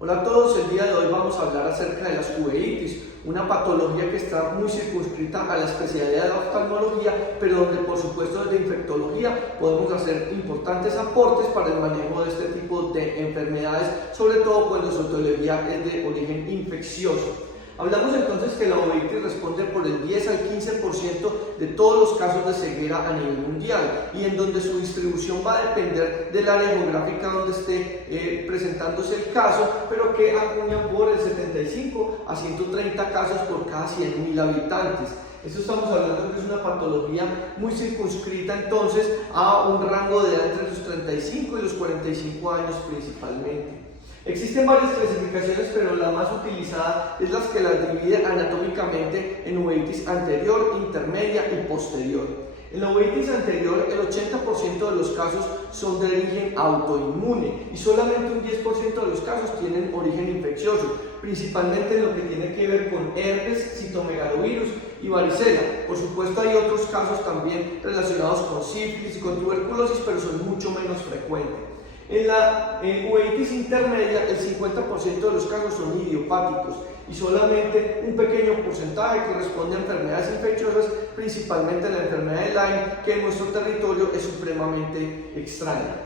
Hola a todos, el día de hoy vamos a hablar acerca de las uveitis, una patología que está muy circunscrita a la especialidad de la oftalmología, pero donde por supuesto desde infectología podemos hacer importantes aportes para el manejo de este tipo de enfermedades, sobre todo cuando su etiología es de origen infeccioso. Hablamos entonces que la uveitis responde por el 10 al 15% de todos los casos de ceguera a nivel mundial y en donde su distribución va a depender del área geográfica donde esté presentándose el caso, pero que acuña por el 75 a 130 casos por cada 100.000 habitantes. Esto estamos hablando que es una patología muy circunscrita entonces a un rango de edad entre los 35 y los 45 años principalmente. Existen varias clasificaciones, pero la más utilizada es la que las divide anatómicamente en uveitis anterior, intermedia y posterior. En la uveitis anterior, el 80% de los casos son de origen autoinmune y solamente un 10% de los casos tienen origen infeccioso, principalmente en lo que tiene que ver con herpes, citomegalovirus y varicela. Por supuesto hay otros casos también relacionados con sífilis y con tuberculosis, pero son mucho menos frecuentes. En la uveitis intermedia, el 50% de los casos son idiopáticos y solamente un pequeño porcentaje corresponde a enfermedades infecciosas, principalmente la enfermedad de Lyme, que en nuestro territorio es supremamente extraña.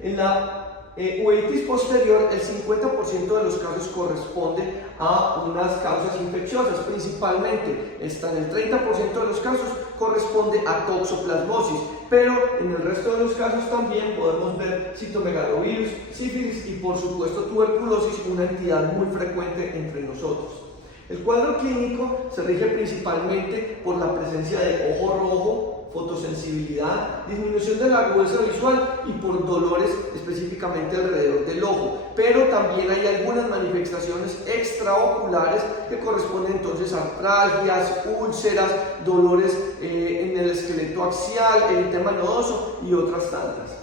En la uveitis posterior, el 50% de los casos corresponde a unas causas infecciosas, principalmente en el 30% de los casos corresponde a toxoplasmosis, pero en el resto de los casos también podemos ver citomegalovirus, sífilis y por supuesto tuberculosis, una entidad muy frecuente entre nosotros. El cuadro clínico se rige principalmente por la presencia de ojo rojo, fotosensibilidad, disminución de la agudeza visual y por dolores específicamente alrededor del ojo, pero también hay algunas manifestaciones extraoculares que corresponden entonces a artralgias, úlceras, dolores en el esqueleto axial, eritema nodoso y otras tantas.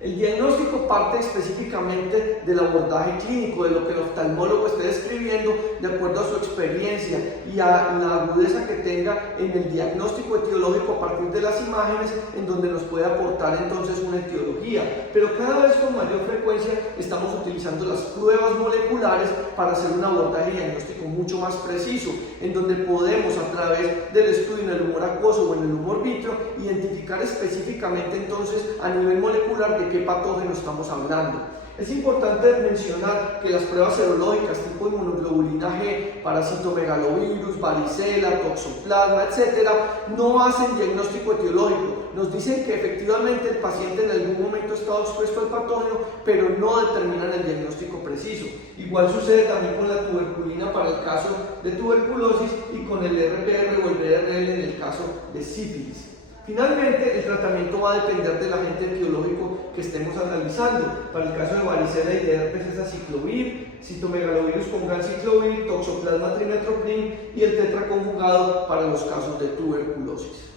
El diagnóstico parte específicamente del abordaje clínico, de lo que el oftalmólogo esté describiendo de acuerdo a su experiencia y a la agudeza que tenga en el diagnóstico etiológico a partir de las imágenes, en donde nos puede aportar entonces una etiología. Pero cada vez con mayor frecuencia estamos utilizando las pruebas moleculares para hacer un abordaje diagnóstico mucho más preciso, en donde podemos a través del estudio en el humor acuoso o en el humor vítreo identificar específicamente entonces a nivel molecular de qué patógeno estamos hablando. Es importante mencionar que las pruebas serológicas tipo inmunoglobulina G para citomegalovirus, varicela, toxoplasma, etc. no hacen diagnóstico etiológico. Nos dicen que efectivamente el paciente en algún momento ha estado expuesto al patógeno, pero no determinan el diagnóstico preciso. Igual sucede también con la tuberculina para el caso de tuberculosis y con el RPR o el BRL en el caso de sífilis. Finalmente, el tratamiento va a depender del agente etiológico que estemos analizando. Para el caso de varicela y de herpes es aciclovir, citomegalovirus con ganciclovir, toxoplasma trimethoprim y el tetraconjugado para los casos de tuberculosis.